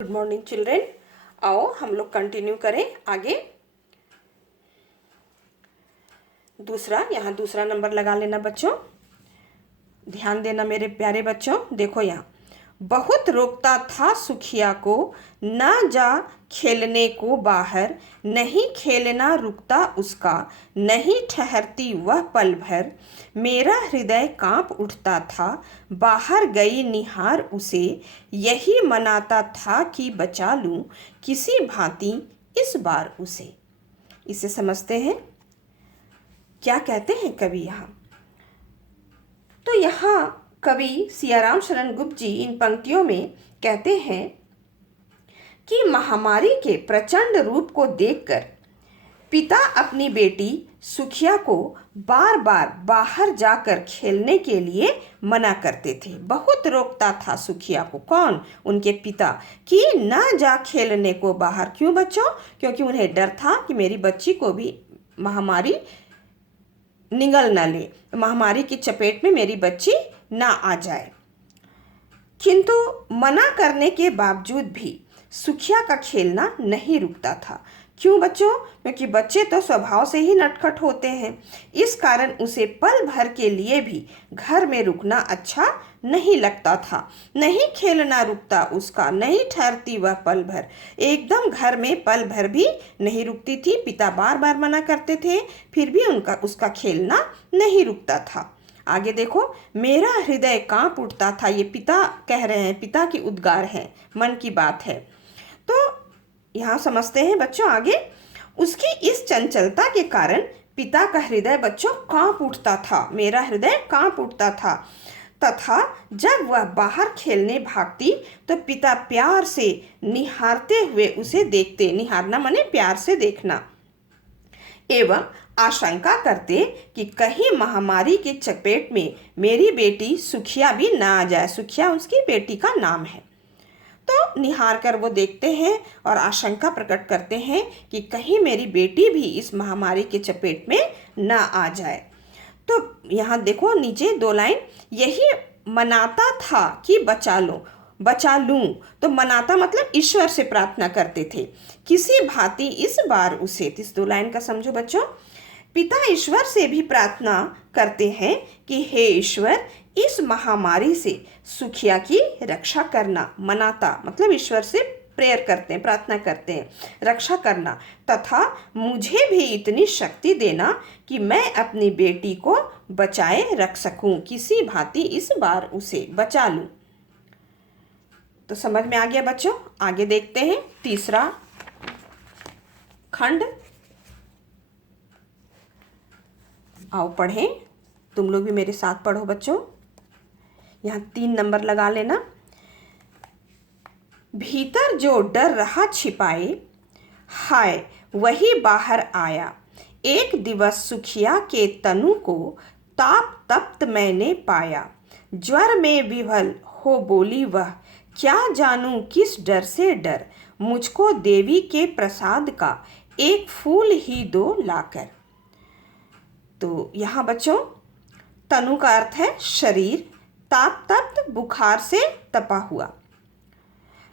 Good morning children. आओ हम लोग कंटिन्यू करें आगे। यहाँ दूसरा नंबर लगा लेना बच्चों। ध्यान देना मेरे प्यारे बच्चों। देखो यहाँ, बहुत रोकता था सुखिया को, न जा खेलने को बाहर, नहीं खेलना रुकता उसका, नहीं ठहरती वह पल भर। मेरा हृदय कांप उठता था, बाहर गई निहार उसे, यही मनाता था कि बचा लूं किसी भांति इस बार उसे। इसे समझते हैं, क्या कहते हैं कवि यहाँ। तो यहाँ कवि सियाराम शरण गुप्त जी इन पंक्तियों में कहते हैं कि महामारी के प्रचंड रूप को देखकर पिता अपनी बेटी सुखिया को बार बार बाहर जाकर खेलने के लिए मना करते थे। बहुत रोकता था सुखिया को, कौन? उनके पिता, कि ना जा खेलने को बाहर। क्यों बच्चों? क्योंकि उन्हें डर था कि मेरी बच्ची को भी महामारी निगल न ले, महामारी की चपेट में मेरी बच्ची ना आ जाए। किंतु मना करने के बावजूद भी सुखिया का खेलना नहीं रुकता था। क्यों बच्चों? क्योंकि बच्चे तो स्वभाव से ही नटखट होते हैं। इस कारण उसे पल भर के लिए भी घर में रुकना अच्छा नहीं लगता था। नहीं खेलना रुकता उसका, नहीं ठहरती वह पल भर। एकदम घर में पल भर भी नहीं रुकती थी। पिता बार बार मना करते थे, फिर भी उसका खेलना नहीं रुकता था। आगे देखो, मेरा हृदय कांप उठता था। ये पिता कह रहे हैं, पिता की उद्गार है, मन की बात है। तो यहाँ समझते हैं बच्चों आगे, उसकी इस चंचलता के कारण पिता का हृदय बच्चों कांप उठता था। मेरा हृदय कांप उठता था तथा जब वह बाहर खेलने भागती तो पिता प्यार से निहारते हुए उसे देखते। निहारना माने प्यार से देखना। एवं आशंका करते कि कहीं महामारी के चपेट में मेरी बेटी सुखिया भी ना आ जाए। सुखिया उसकी बेटी का नाम है। तो निहार कर वो देखते हैं और आशंका प्रकट करते हैं कि कहीं मेरी बेटी भी इस महामारी के चपेट में ना आ जाए। तो यहाँ देखो नीचे 2 लाइन, यही मनाता था कि बचा लूं। तो मनाता मतलब ईश्वर से प्रार्थना करते थे, किसी भांति इस बार उसे। इस 2 लाइन का समझो बच्चों। पिता ईश्वर से भी प्रार्थना करते हैं कि हे ईश्वर, इस महामारी से सुखिया की रक्षा करना। मनाता मतलब ईश्वर से प्रेयर करते हैं, प्रार्थना करते हैं, रक्षा करना, तथा मुझे भी इतनी शक्ति देना कि मैं अपनी बेटी को बचाए रख सकूं, किसी भांति इस बार उसे बचा लूं। तो समझ में आ गया बच्चों। आगे देखते हैं तीसरा खंड। आओ पढ़ें, तुम लोग भी मेरे साथ पढ़ो बच्चों। यहाँ 3 नंबर लगा लेना। भीतर जो डर रहा छिपाए, हाय वही बाहर आया। एक दिवस सुखिया के तनु को ताप तप्त मैंने पाया। ज्वर में विभल हो बोली वह, क्या जानूं किस डर से डर। मुझको देवी के प्रसाद का एक फूल ही दो लाकर। तो यहाँ बच्चों तनु का अर्थ है शरीर, ताप तप्त बुखार से तपा हुआ,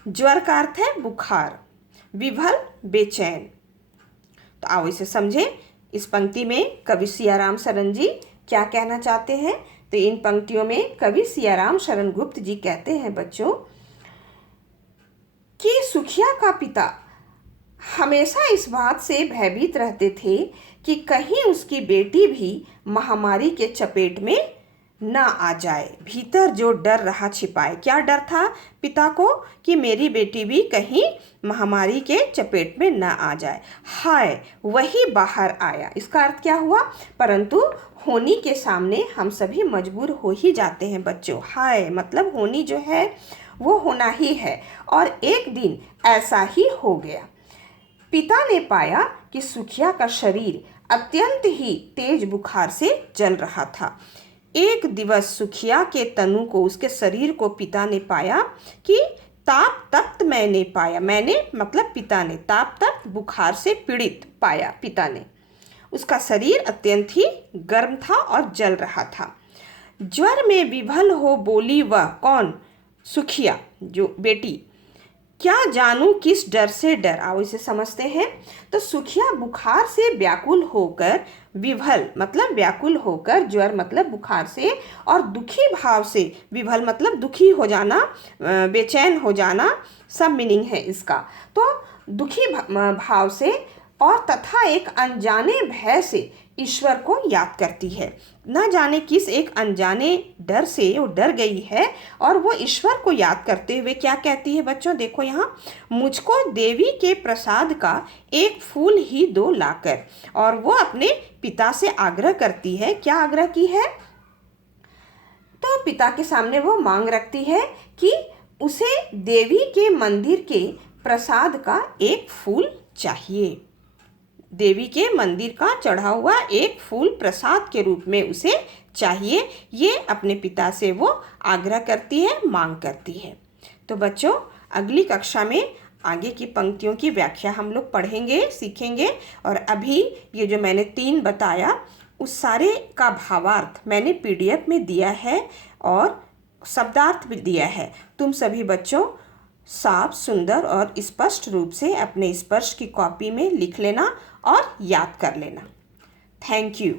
ज्वर का अर्थ है बुखार, विभल बेचैन। तो आओ इसे समझें। इस पंक्ति में कवि सियाराम शरण जी क्या कहना चाहते हैं। तो इन पंक्तियों में कवि सियाराम शरण गुप्त जी कहते हैं बच्चों कि सुखिया का पिता हमेशा इस बात से भयभीत रहते थे कि कहीं उसकी बेटी भी महामारी के चपेट में ना आ जाए। भीतर जो डर रहा छिपाए, क्या डर था पिता को? कि मेरी बेटी भी कहीं महामारी के चपेट में ना आ जाए। हाय वही बाहर आया, इसका अर्थ क्या हुआ? परंतु होनी के सामने हम सभी मजबूर हो ही जाते हैं बच्चों। हाय मतलब होनी जो है वो होना ही है, और एक दिन ऐसा ही हो गया। पिता ने पाया कि सुखिया का शरीर अत्यंत ही तेज बुखार से जल रहा था। एक दिवस सुखिया के तनु को, उसके शरीर को पिता ने पाया कि ताप तप्त मैंने पाया। मैंने मतलब पिता ने, ताप तप्त बुखार से पीड़ित पाया पिता ने। उसका शरीर अत्यंत ही गर्म था और जल रहा था। ज्वर में विभल हो बोली वह, कौन? सुखिया जो बेटी, क्या जानूं किस डर से डर। आओ इसे समझते हैं। तो सुखिया बुखार से व्याकुल होकर, विभल मतलब व्याकुल होकर, ज्वर मतलब बुखार से, और दुखी भाव से, विभल मतलब दुखी हो जाना, बेचैन हो जाना, सब मीनिंग है इसका। तो दुखी भाव से और तथा एक अनजाने भय से ईश्वर को याद करती है। न जाने किस एक अनजाने डर से वो डर गई है और वो ईश्वर को याद करते हुए क्या कहती है बच्चों, देखो यहाँ, मुझको देवी के प्रसाद का एक फूल ही दो लाकर। और वो अपने पिता से आग्रह करती है। क्या आग्रह की है? तो पिता के सामने वो मांग रखती है कि उसे देवी के मंदिर के प्रसाद का एक फूल चाहिए। देवी के मंदिर का चढ़ा हुआ एक फूल प्रसाद के रूप में उसे चाहिए। ये अपने पिता से वो आग्रह करती है, मांग करती है। तो बच्चों, अगली कक्षा में आगे की पंक्तियों की व्याख्या हम लोग पढ़ेंगे, सीखेंगे। और अभी ये जो मैंने 3 बताया, उस सारे का भावार्थ मैंने PDF में दिया है और शब्दार्थ भी दिया है। तुम सभी बच्चों साफ, सुंदर और स्पष्ट रूप से अपने स्पर्श की कॉपी में लिख लेना और याद कर लेना। Thank you.